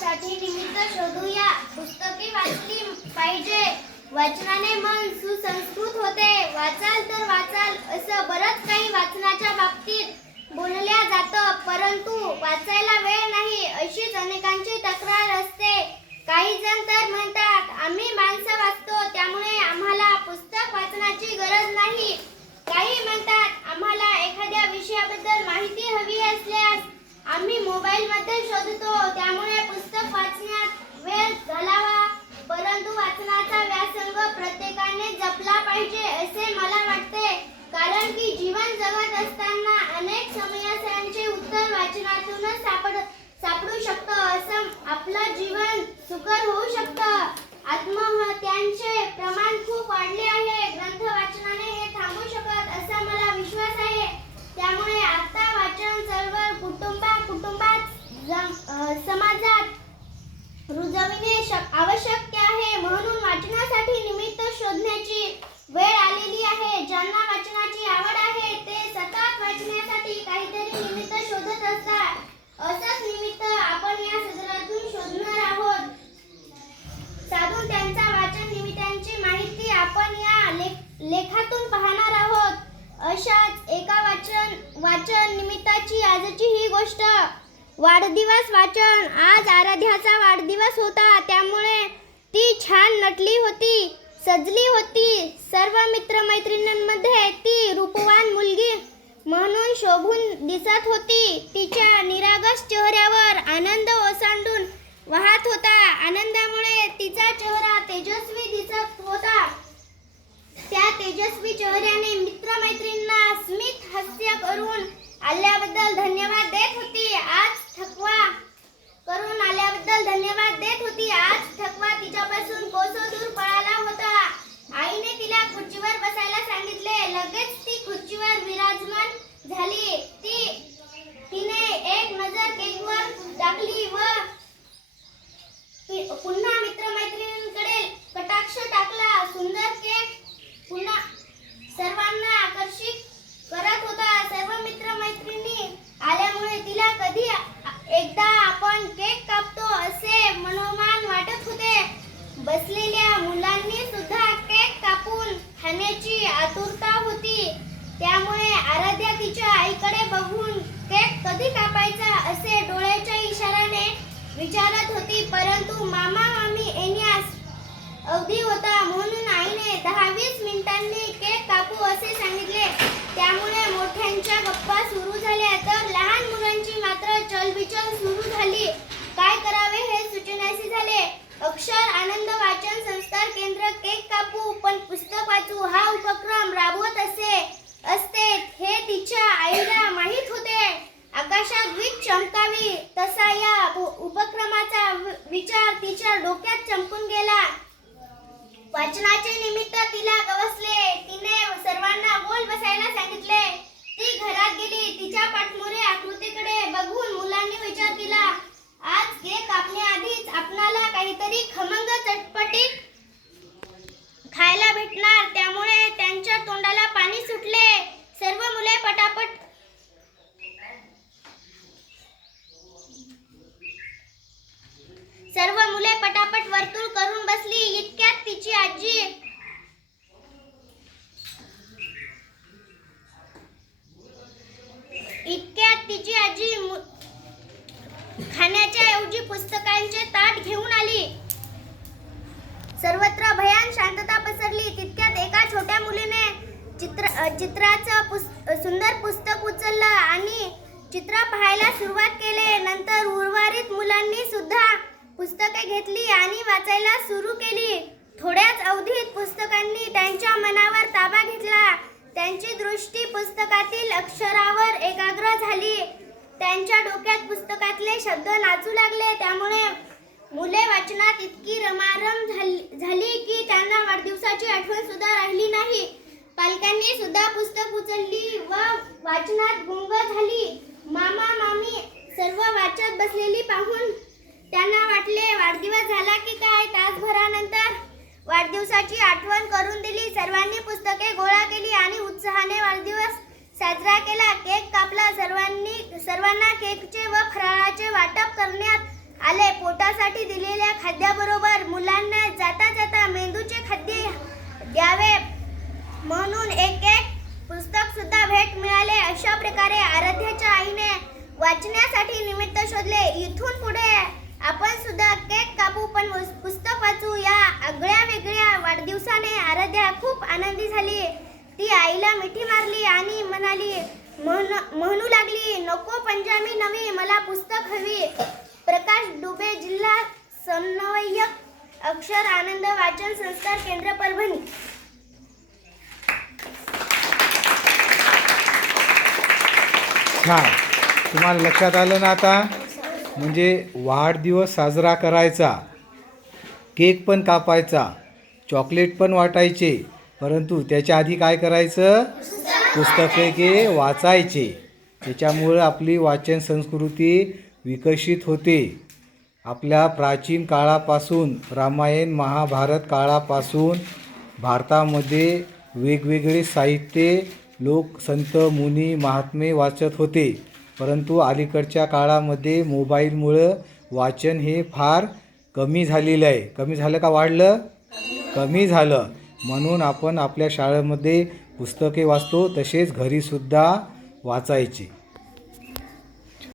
वाचनासाठी निमित्त शोधूया. पुस्तके वाचली पाहिजे. वाचनाने मन सुसंस्कृत होते. वाचाल तर वाचाल. असं बरंच काही वाचनाच्या बाबतीत बोलल्या जातं. परंतु वाचायला वेळ नाही. वाढदिवस वाचन. आज आराध्याचा वाढदिवस होता. त्यामुळे ती छान नटली होती सजली होती. सर्व मित्रमैत्रिणींमध्ये ती रूपवान मुलगी म्हणून शोभून दिसत होती. तिच्या निरागस चेहऱ्यावर आनंद ओसांडून वाहत होता. आनंदामुळे तिचा चेहरा तेजस्वी दिसत होता. त्या तेजस्वी चेहऱ्याने मित्रमैत्रींना स्मित हास्य करून आल्याबद्दल धन्यवाद देत होती आज थकवा करून आल्याबद्दल धन्यवाद देत होती आज थकवा तिच्यापासून कोसो दूर पळाला होता आईने तिला खुर्चीवर बसायला सांगितले लगेच ती खुर्चीवर विराजमान झाली ती तिने एक नजर केकवर टाकली व पि- पुन्हा मित्रमैत्रिणींकडे कटाक्ष टाकला सुंदर केक पुन्हा सर्वांना आकर्षित करत होता सर्व मित्रमैत्रिणी आल्यामुळे तिला कधी आ- एकदा आपण केक कापतो असे मनोमान वाटत होते बसलेल्या मुलांनी सुद्धा केक कापून खाण्याची आतुरता होती. त्यामुळे आराध्या तिच्या आईकडे बघून केक कधी कापायचा असे डोळ्याच्या इशाराने विचारत होती. परंतु मामा मामी येण्यास अवधी होता. म्हणून आईने दहा वीस मिनिटांनी केक कापू असे सांगितले. त्यामुळे मोठ्यांच्या गप्पा सुरू झाल्या तर लहान मुलांची मात्र चलबिचल सुरू झाली काय करावे हे सुचण्याचे झाले अक्षर आनंद वाचन संस्कार केंद्र केक कापू पण पुस्तक वाचू हा उपक्रम राबवत असे असते हे तिच्या आईला माहीत होते आकाशात वीज चमकावी तसा या उ- उपक्रमाचा वि- विचार तिच्या डोक्यात चमकून गेला वाचनाचे निमित्त तिला गवसले तिने सर्वांना गोल बसायला सांगितले ती घरात गेली तिच्या पाठमोरे आकृतीकडे बघून मुलांनी विचार आज केक कापण्याआधीच आपणाला काहीतरी खमंग चटपटीत खायला भेटणार. त्यामुळे त्यांच्या तोंडाला पाणी सुटले. सर्व मुले पटापट सर्व मुले पटापट वर्तुळ करून बसली. इतक्यात तिची आजी इतक्यात तिची आजी मु- खाण्याच्या ऐवजी पुस्तकांचे ताट घेऊन आली. सर्वत्र भयान शांतता पसरली. तितक्यात एका छोट्या मुलीने चित्र चित्राचं पुस् सुंदर पुस्तक उचललं आणि चित्र पाहायला सुरुवात केले. नंतर उर्वरित मुलांनी सुद्धा पुस्तके घेतली आणि वाचायला सुरू केली. थोड्याच अवधीत पुस्तकांनी त्यांच्या मनावर ताबा घेतला. त्यांची दृष्टी पुस्तकातील अक्षरावर एकाग्र झाली. त्यांच्या डोक्यात पुस्तकातले शब्द नाचू लागले. त्यामुळे मुले वाचनात इतकी रमारम झाली झाली की त्यांना वाढदिवसाची आठवण सुद्धा राहिली नाही. पालकांनी सुद्धा पुस्तक उचलली व वाचनात गुंग झाली. मामा मामी सर्व वाचत बसलेली पाहून त्यांना वाटले वाढदिवस झाला की काय? तासभरानंतर वाढदिवसाची आठवण करून दिली. सर्वांनी पुस्तके गोळा केली आणि उत्साहाने वाढदिवस साजरा केला. केक कापला. सर्वांनी सर्वांना केकचे व फराळाचे वाटप करण्यात आले. पोटासाठी दिलेल्या खाद्याबरोबर मुलांना जाता जाता मेंदूचे खाद्य द्यावे म्हणून एक एक पुस्तक सुद्धा भेट मिळाले. अशा प्रकारे आराध्याच्या आईने वाचण्यासाठी निमित्त शोधले. इथून पुढे आपण सुद्धा केक कापू पण पुस्तक वाचू. या आगळ्या वेगळ्या वाढदिवसाने आराध्या खूप आनंदी झाली. ती आईला मिठी मारली आणि म्हणाली म्हण- म्हणू लागली नको पंजाबी नवी मला पुस्तक हवी. प्रकाश डुबे जिल्हा समन्वयक अक्षर आनंद वाचन संस्कार केंद्र परभणी. छान. तुम्हाला लक्षात आलं ना आता? म्हणजे वाढदिवस साजरा करायचा. केक पण कापायचा. चॉकलेट पण वाटायचे. परंतु त्याच्या आधी काय करायचं? पुस्तके वाचायचे. त्याच्यामुळं आपली वाचन संस्कृती विकसित होते. आपल्या प्राचीन काळापासून रामायण महाभारत काळापासून भारतामध्ये वेगवेगळे साहित्य लोक संत मुनी महात्मे वाचत होते. परंतु अलीकडच्या काळामध्ये मोबाईलमुळं वाचन हे फार कमी झालेलं आहे. कमी झालं का वाढलं? कमी झालं. म्हणून आपण आपल्या शाळेमध्ये पुस्तके वाचतो तसेच घरीसुद्धा वाचायचे.